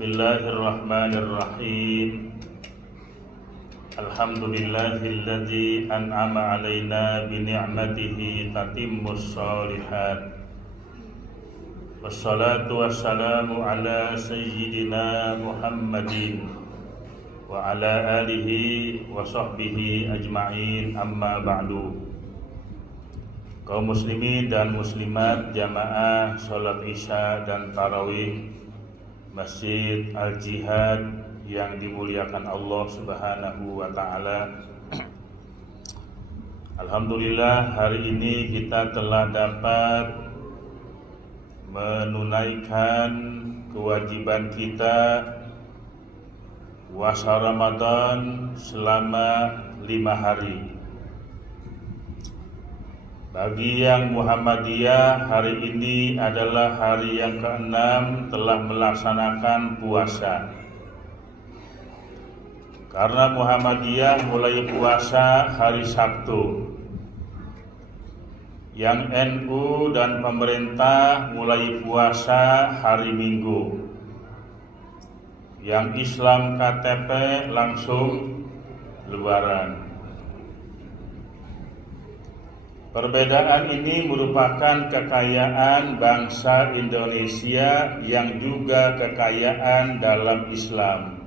Bismillahirrahmanirrahim. Alhamdulillahilladzi an'ama alaina bi ni'matihi tatimmus shalihat. Wassalatu wassalamu ala sayyidina Muhammadin wa ala alihi wa sahbihi ajma'in, amma ba'du. Kaum muslimin dan muslimat jamaah salat isya dan tarawih Masjid Al-Jihad yang dimuliakan Allah Subhanahu wa Ta'ala. Alhamdulillah, hari ini kita telah dapat menunaikan kewajiban kita puasa Ramadan selama 5 hari. Bagi yang Muhammadiyah, hari ini adalah hari yang ke-6 telah melaksanakan puasa. Karena Muhammadiyah mulai puasa hari Sabtu, yang NU dan pemerintah mulai puasa hari Minggu, yang Islam KTP langsung Lebaran. Perbedaan ini merupakan kekayaan bangsa Indonesia yang juga kekayaan dalam Islam.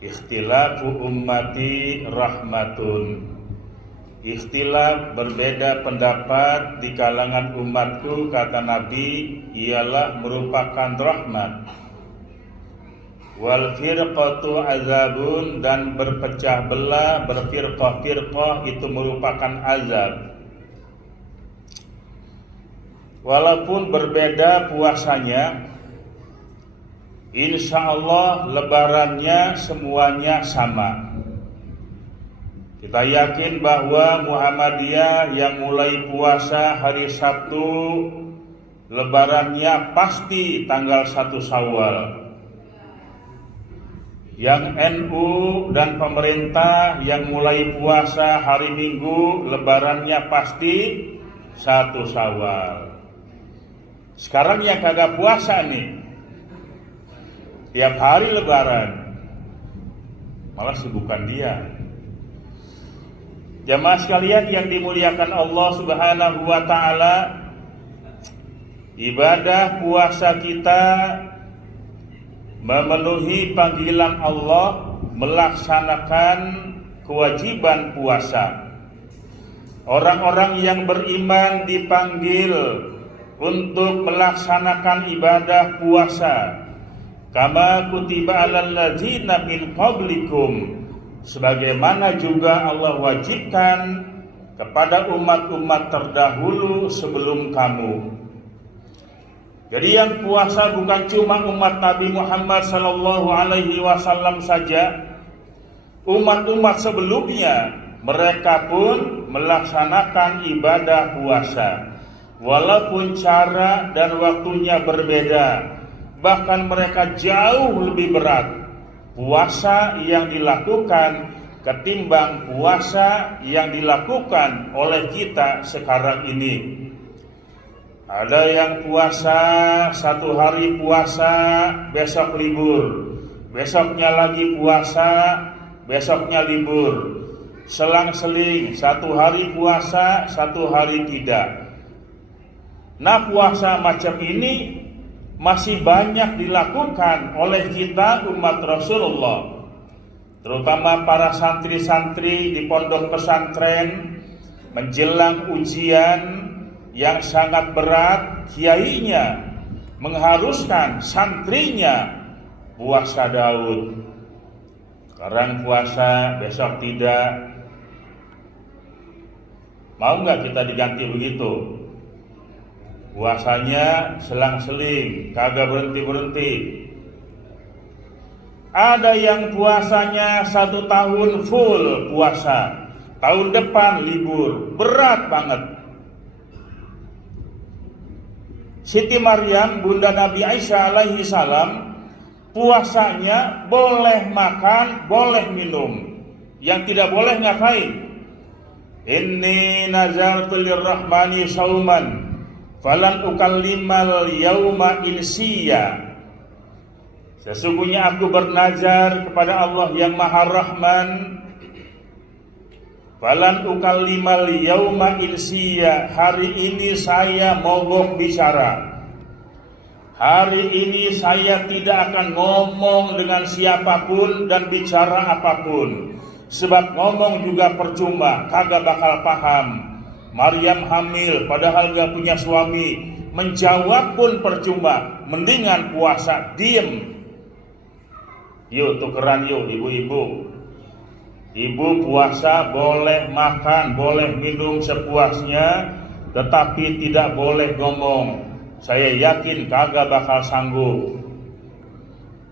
Ikhtilafu ummati rahmatun. Ikhtilaf, berbeda pendapat di kalangan umatku, kata Nabi, ialah merupakan rahmat. Wal firqatu azabun, dan berpecah belah, berfirqah-firqah itu merupakan azab. Walaupun berbeda puasanya, insya Allah lebarannya semuanya sama. Kita yakin bahwa Muhammadiyah yang mulai puasa hari Sabtu, lebarannya pasti tanggal 1 Syawal. Yang NU dan pemerintah yang mulai puasa hari Minggu, lebarannya pasti 1 Syawal. Sekarang yang kagak puasa nih, tiap hari lebaran, malah sibukan dia. Jamaah sekalian yang dimuliakan Allah Subhanahu wa Ta'ala, ibadah puasa kita memenuhi panggilan Allah, melaksanakan kewajiban puasa. Orang-orang yang beriman dipanggil untuk melaksanakan ibadah puasa. Kama kutiba alal ladzina min qablikum, sebagaimana juga Allah wajibkan kepada umat-umat terdahulu sebelum kamu. Jadi yang puasa bukan cuma umat Nabi Muhammad sallallahu alaihi wasallam saja. Umat-umat sebelumnya mereka pun melaksanakan ibadah puasa. Walaupun cara dan waktunya berbeda, bahkan mereka jauh lebih berat puasa yang dilakukan ketimbang puasa yang dilakukan oleh kita sekarang ini. Ada yang puasa 1 hari puasa, besok libur, besoknya lagi puasa, besoknya libur, selang-seling 1 hari puasa, 1 hari tidak. Nah, puasa macam ini masih banyak dilakukan oleh kita umat Rasulullah, terutama para santri-santri di pondok pesantren. Menjelang ujian yang sangat berat, kiainya mengharuskan santrinya puasa Daud. Sekarang puasa, besok tidak. Mau nggak kita diganti begitu? Puasanya selang-seling, kagak berhenti-berhenti. Ada yang puasanya 1 tahun full puasa, tahun depan libur, berat banget. Siti Maryam, bunda Nabi Isa alaihi salam, puasanya boleh makan, boleh minum. Yang tidak boleh ngapain? Inni nazartu lirrahmani sauman falan ukallimal yauma insiya. Sesungguhnya aku bernazar kepada Allah yang Maha Rahman, falan ukallimal yauma insiya, hari ini saya mogok bicara. Hari ini saya tidak akan ngomong dengan siapapun dan bicara apapun. Sebab ngomong juga percuma, kagak bakal paham. Maryam hamil padahal gak punya suami, menjawab pun percuma, mendingan puasa diem. Yuk tukeran yuk ibu-ibu. Ibu puasa boleh makan, boleh minum sepuasnya, tetapi tidak boleh ngomong. Saya yakin kagak bakal sanggup.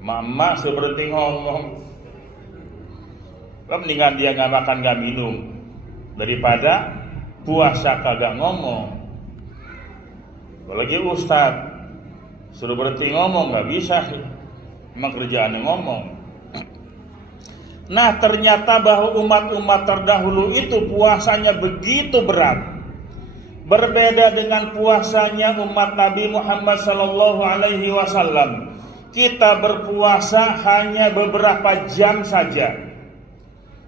Mama seperti ngomong, mendingan dia gak makan gak minum daripada puasa kagak ngomong. Apalagi ustadz suruh berhenti ngomong gak bisa, emang kerjaannya ngomong. Nah ternyata bahwa umat-umat terdahulu itu puasanya begitu berat, berbeda dengan puasanya umat Nabi Muhammad SAW. Kita berpuasa hanya beberapa jam saja,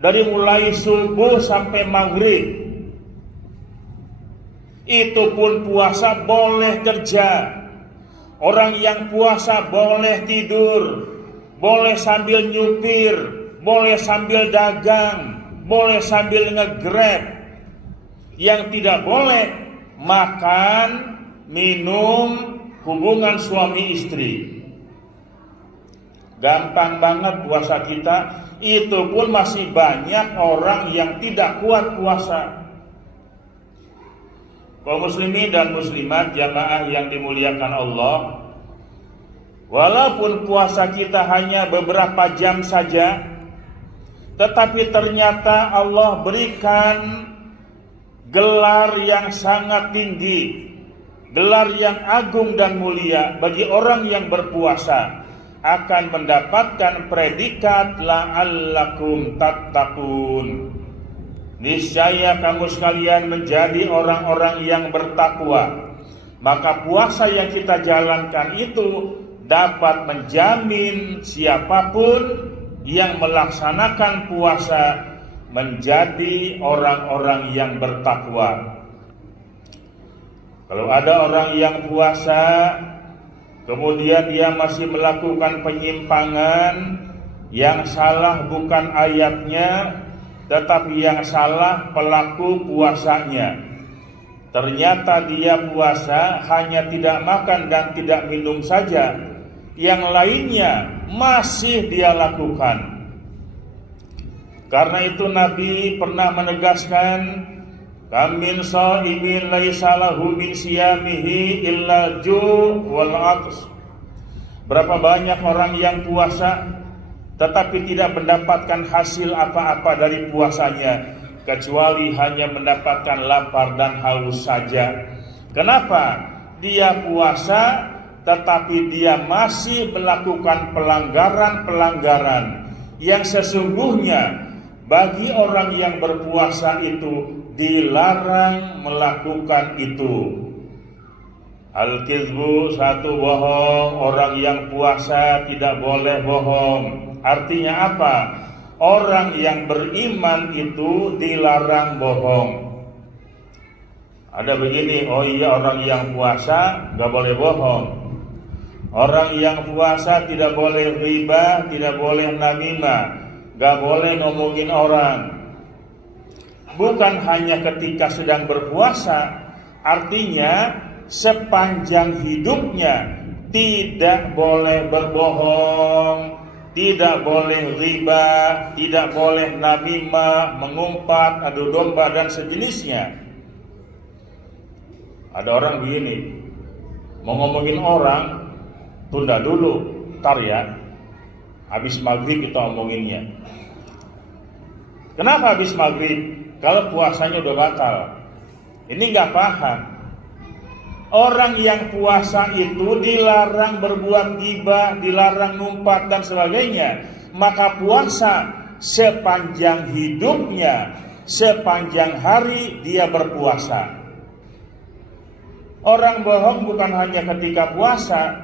dari mulai subuh sampai maghrib. Itu pun puasa boleh kerja. Orang yang puasa boleh tidur, boleh sambil nyupir, boleh sambil dagang, boleh sambil nge-grab. Yang tidak boleh makan, minum, hubungan suami istri. Gampang banget puasa kita. Itu pun masih banyak orang yang tidak kuat puasa. Kaum muslimin dan muslimat jamaah yang dimuliakan Allah, walaupun puasa kita hanya beberapa jam saja, tetapi ternyata Allah berikan gelar yang sangat tinggi, gelar yang agung dan mulia bagi orang yang berpuasa, akan mendapatkan predikat la'allakum tattaqun. Niscaya kamu sekalian menjadi orang-orang yang bertakwa. Maka puasa yang kita jalankan itu dapat menjamin siapapun yang melaksanakan puasa menjadi orang-orang yang bertakwa. Kalau ada orang yang puasa kemudian dia masih melakukan penyimpangan, yang salah bukan ayatnya, tetapi yang salah pelaku puasanya. Ternyata dia puasa hanya tidak makan dan tidak minum saja, yang lainnya masih dia lakukan. Karena itu Nabi pernah menegaskan, kam min shaimin laisa lahu min siyamihi illa ju' wal 'aths. Berapa banyak orang yang puasa tetapi tidak mendapatkan hasil apa-apa dari puasanya, kecuali hanya mendapatkan lapar dan haus saja. Kenapa? Dia puasa tetapi dia masih melakukan pelanggaran-pelanggaran yang sesungguhnya bagi orang yang berpuasa itu dilarang melakukan itu. Al-kizbu, satu bohong. Orang yang puasa tidak boleh bohong. Artinya apa? Orang yang beriman itu dilarang bohong. Ada begini, oh iya orang yang puasa gak boleh bohong. Orang yang puasa tidak boleh riba, tidak boleh namimah, gak boleh ngomongin orang. Bukan hanya ketika sedang berpuasa, artinya sepanjang hidupnya tidak boleh berbohong, tidak boleh riba, tidak boleh namimah, mengumpat, adu domba dan sejenisnya. Ada orang begini, mau ngomongin orang, tunda dulu, ntar ya, habis maghrib kita omonginnya. Kenapa habis maghrib? Kalau puasanya udah batal. Ini gak paham. Orang yang puasa itu dilarang berbuat ghibah, dilarang ngumpat dan sebagainya. Maka puasa sepanjang hidupnya, sepanjang hari dia berpuasa. Orang bohong bukan hanya ketika puasa,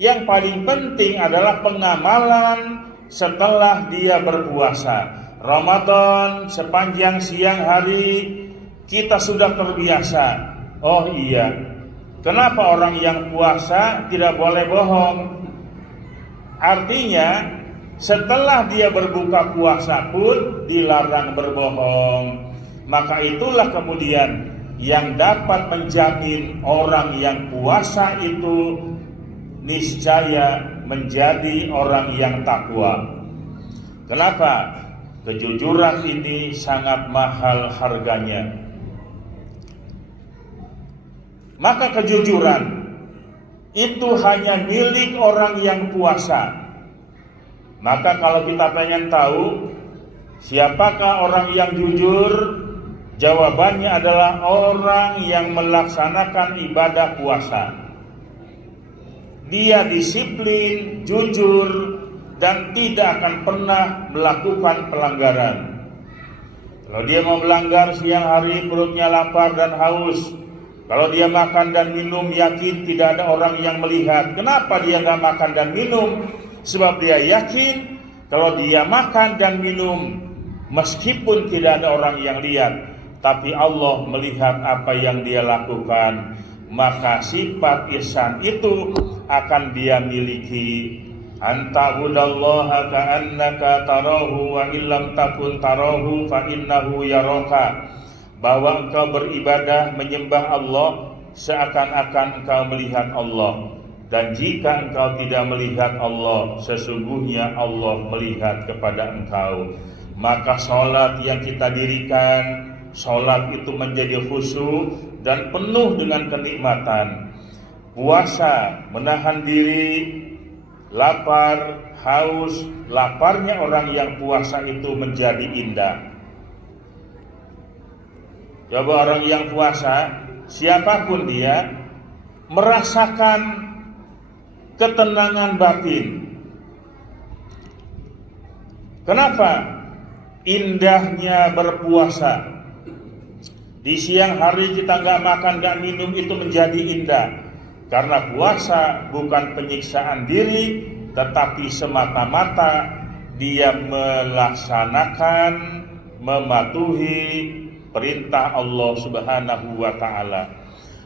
Yang paling penting adalah pengamalan setelah dia berpuasa. Ramadan sepanjang siang hari kita sudah terbiasa. Oh iya, kenapa orang yang puasa tidak boleh bohong? Artinya setelah dia berbuka puasa pun dilarang berbohong. Maka itulah kemudian yang dapat menjamin orang yang puasa itu niscaya menjadi orang yang takwa. Kenapa? Kejujuran ini sangat mahal harganya. Maka kejujuran itu hanya milik orang yang puasa. Maka kalau kita pengen tahu siapakah orang yang jujur, jawabannya adalah orang yang melaksanakan ibadah puasa. Dia disiplin, jujur, dan tidak akan pernah melakukan pelanggaran. Kalau dia mau melanggar siang hari, perutnya lapar dan haus. Kalau dia makan dan minum, yakin tidak ada orang yang melihat. Kenapa dia nggak makan dan minum? Sebab dia yakin kalau dia makan dan minum, meskipun tidak ada orang yang lihat, tapi Allah melihat apa yang dia lakukan. Maka sifat ihsan itu akan dia miliki. Anta'budallaha ka'annaka tarahu wa illam takun tarahu fa innahu yaraka. Bahwa engkau beribadah menyembah Allah seakan-akan engkau melihat Allah. Dan jika engkau tidak melihat Allah, sesungguhnya Allah melihat kepada engkau. Maka sholat yang kita dirikan, sholat itu menjadi khusyuk dan penuh dengan kenikmatan. Puasa menahan diri, lapar, haus. Laparnya orang yang puasa itu menjadi indah. Coba orang yang puasa, siapapun dia, merasakan ketenangan batin. Kenapa? Indahnya berpuasa. Di siang hari kita nggak makan, nggak minum, itu menjadi indah. Karena puasa bukan penyiksaan diri, tetapi semata-mata dia melaksanakan, mematuhi perintah Allah Subhanahu wa ta'ala.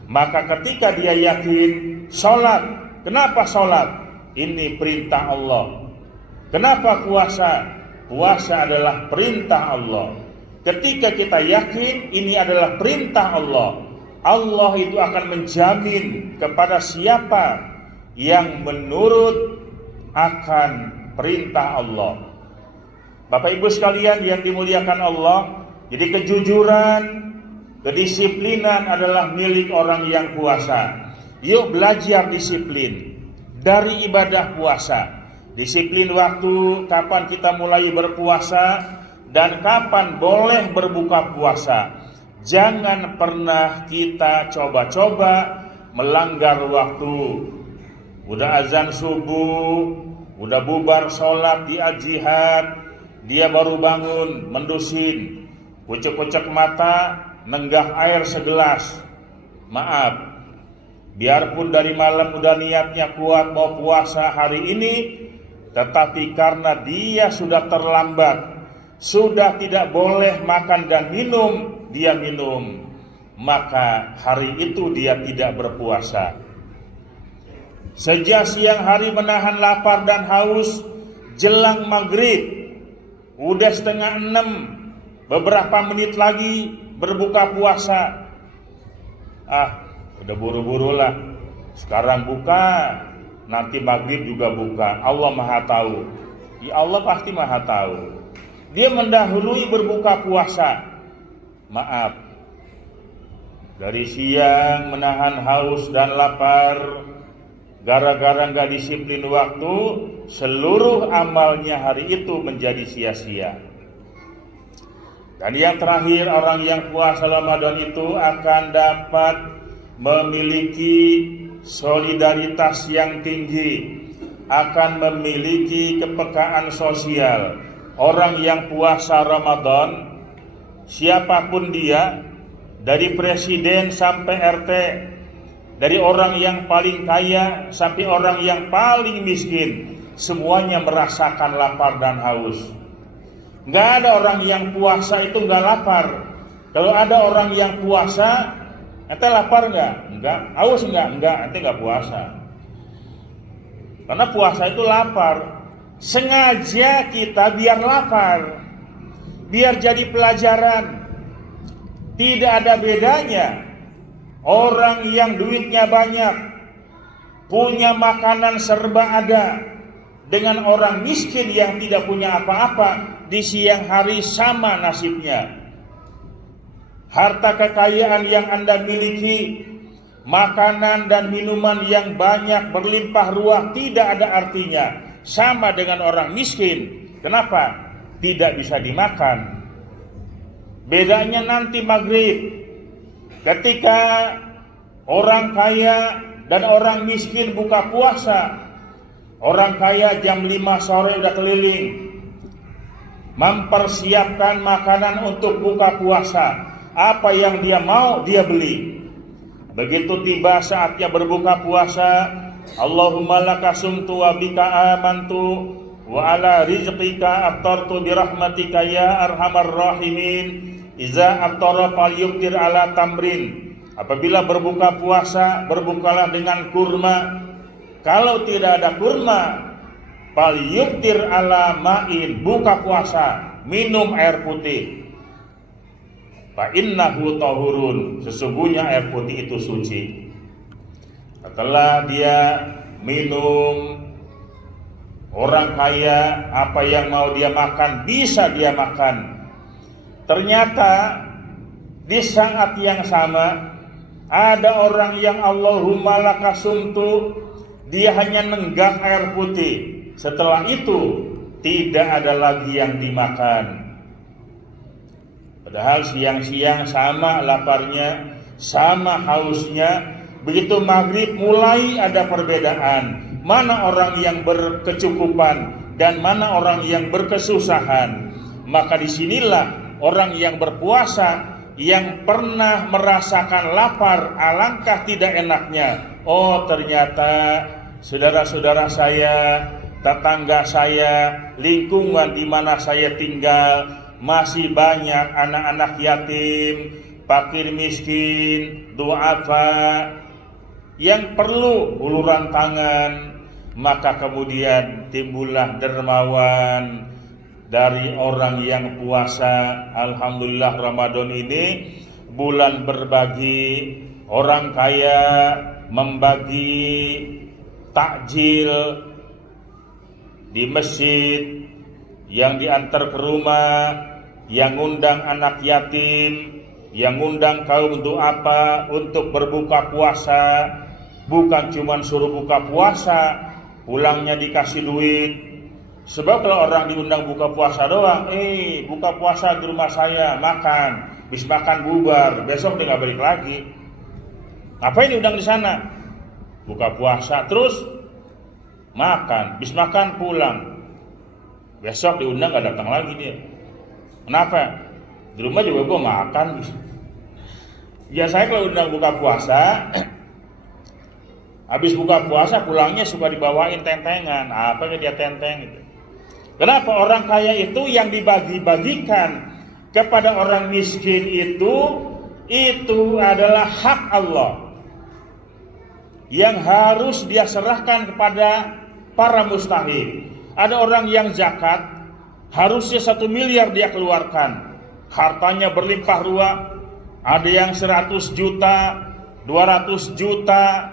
Maka ketika dia yakin sholat, kenapa sholat? Ini perintah Allah. Kenapa puasa? Puasa adalah perintah Allah. Ketika kita yakin ini adalah perintah Allah, Allah itu akan menjamin kepada siapa yang menurut akan perintah Allah. Bapak Ibu sekalian yang dimuliakan Allah, jadi kejujuran, kedisiplinan adalah milik orang yang puasa. Yuk belajar disiplin dari ibadah puasa. Disiplin waktu, kapan kita mulai berpuasa dan kapan boleh berbuka puasa. Jangan pernah kita coba-coba melanggar waktu. Udah azan subuh, udah bubar sholat di jihad, dia baru bangun, mendusin, kucek-kucek mata, nenggak air segelas. Maaf, biarpun dari malam udah niatnya kuat mau puasa hari ini, tetapi karena dia sudah terlambat, sudah tidak boleh makan dan minum, dia minum, maka hari itu dia tidak berpuasa. Sejak siang hari menahan lapar dan haus, jelang maghrib, udah 5:30, beberapa menit lagi berbuka puasa. Udah buru-buru lah, sekarang buka, nanti maghrib juga buka. Allah maha tahu. Ya Allah pasti maha tahu. Dia mendahului berbuka puasa. Maaf, dari siang menahan haus dan lapar, gara-gara gak disiplin waktu, seluruh amalnya hari itu menjadi sia-sia. Dan yang terakhir, orang yang puasa Ramadan itu akan dapat memiliki solidaritas yang tinggi, akan memiliki kepekaan sosial. Orang yang puasa Ramadan, siapapun dia, dari presiden sampai RT, dari orang yang paling kaya sampai orang yang paling miskin, semuanya merasakan lapar dan haus. Nggak ada orang yang puasa itu nggak lapar. Kalau ada orang yang puasa, ente lapar nggak? Nggak. Haus nggak? Nggak. Ente nggak puasa. Karena puasa itu lapar. Sengaja kita biar lapar, biar jadi pelajaran. Tidak ada bedanya orang yang duitnya banyak, punya makanan serba ada, dengan orang miskin yang tidak punya apa-apa, di siang hari sama nasibnya. Harta kekayaan yang Anda miliki, makanan dan minuman yang banyak berlimpah ruah tidak ada artinya, sama dengan orang miskin. Kenapa? Tidak bisa dimakan. Bedanya nanti maghrib, ketika orang kaya dan orang miskin buka puasa. Orang kaya jam 5 sore udah keliling mempersiapkan makanan untuk buka puasa. Apa yang dia mau dia beli. Begitu tiba saatnya berbuka puasa, Allahumma laka sumtu wa bika amantu wa ala rizqika aftartu birahmatika ya arhamar rahimin. Iza aftara falyuftir ala tamrin. Apabila berbuka puasa, berbukalah dengan kurma. Kalau tidak ada kurma, falyuftir ala ma'in, buka puasa, minum air putih. Fa innahu tahurun, sesungguhnya air putih itu suci. Setelah dia minum, orang kaya apa yang mau dia makan bisa dia makan. Ternyata di saat yang sama ada orang yang Allahumma laka sumtu, dia hanya nenggak air putih. Setelah itu tidak ada lagi yang dimakan. Padahal siang-siang sama laparnya, sama hausnya. Begitu maghrib mulai ada perbedaan. Mana orang yang berkecukupan dan mana orang yang berkesusahan. Maka disinilah orang yang berpuasa, yang pernah merasakan lapar, alangkah tidak enaknya. Oh, ternyata saudara-saudara saya, tetangga saya, lingkungan di mana saya tinggal masih banyak anak-anak yatim, fakir miskin, duafa yang perlu uluran tangan. Maka kemudian timbullah dermawan dari orang yang puasa. Alhamdulillah Ramadan ini bulan berbagi. Orang kaya membagi takjil di masjid, yang diantar ke rumah, yang ngundang anak yatim, yang ngundang kaum duafa untuk berbuka puasa. Bukan cuma suruh buka puasa, pulangnya dikasih duit. Sebab kalau orang diundang buka puasa doang, buka puasa di rumah saya, makan, bis makan bubar, besok dia nggak balik lagi. Ngapain diundang di sana? Buka puasa terus makan, bis makan pulang. Besok diundang gak datang lagi dia. Kenapa? Di rumah juga gue makan. Biasanya kalau undang buka puasa, habis buka puasa pulangnya suka dibawain tentengan. Apa yang dia tenteng gitu. Kenapa? Orang kaya itu yang dibagi-bagikan kepada orang miskin itu adalah hak Allah yang harus dia serahkan kepada para mustahik. Ada orang yang zakat harusnya 1 miliar dia keluarkan, hartanya berlimpah ruah. Ada yang 100 juta, 200 juta,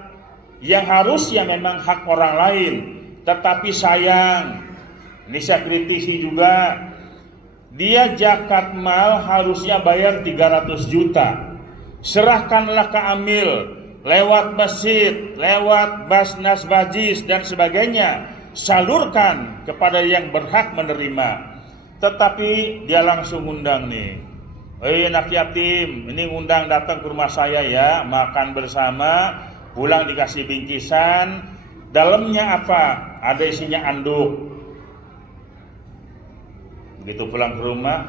yang harusnya memang hak orang lain. Tetapi sayang, ini saya kritisi juga, dia zakat mal harusnya bayar 300 juta. Serahkanlah ke amil lewat masjid, lewat basnas bajis dan sebagainya, salurkan kepada yang berhak menerima. Tetapi dia langsung undang nih, anak yatim, ini undang datang ke rumah saya ya, makan bersama, pulang dikasih bingkisan, dalamnya apa? Ada isinya anduk. Begitu pulang ke rumah,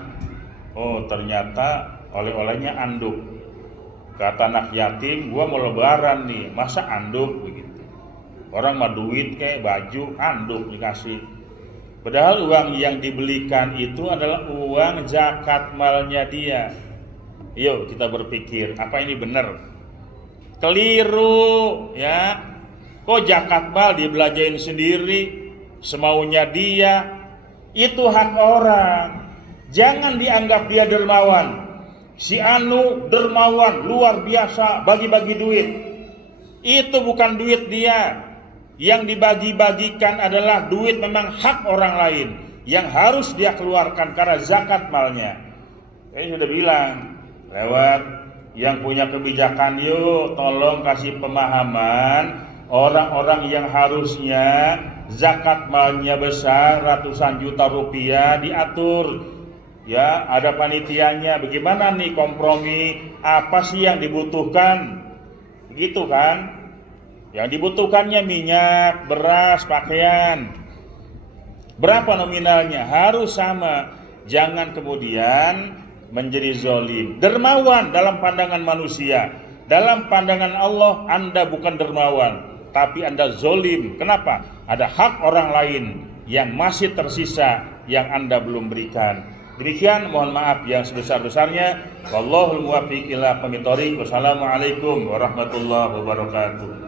oh ternyata oleh-olehnya anduk. kata anak yatim, gua mau lebaran nih, masa anduk begitu. Orang mah duit kayak baju, anduk dikasih. Padahal uang yang dibelikan itu adalah uang zakat malnya dia. Yuk kita berpikir, apa ini benar? Keliru ya. Kok zakat mal dibelajain sendiri, semaunya dia? Itu hak orang. Jangan dianggap dia dermawan. Si Anu dermawan, luar biasa, bagi-bagi duit. Itu bukan duit dia. Yang dibagi-bagikan adalah duit memang hak orang lain yang harus dia keluarkan karena zakat malnya. Saya sudah bilang lewat yang punya kebijakan, yuk tolong kasih pemahaman orang-orang yang harusnya zakat malnya besar ratusan juta rupiah diatur. Ya, ada panitianya. Bagaimana nih kompromi? Apa sih yang dibutuhkan? Gitu kan? Yang dibutuhkannya minyak, beras, pakaian. Berapa nominalnya? Harus sama. Jangan kemudian menjadi zolim. Dermawan dalam pandangan manusia. Dalam pandangan Allah, Anda bukan dermawan, tapi Anda zolim. Kenapa? Ada hak orang lain yang masih tersisa yang Anda belum berikan. Demikian, mohon maaf yang sebesar-besarnya. Wallahul muwaffiq ila aqwamit thoriq. Wassalamualaikum warahmatullahi wabarakatuh.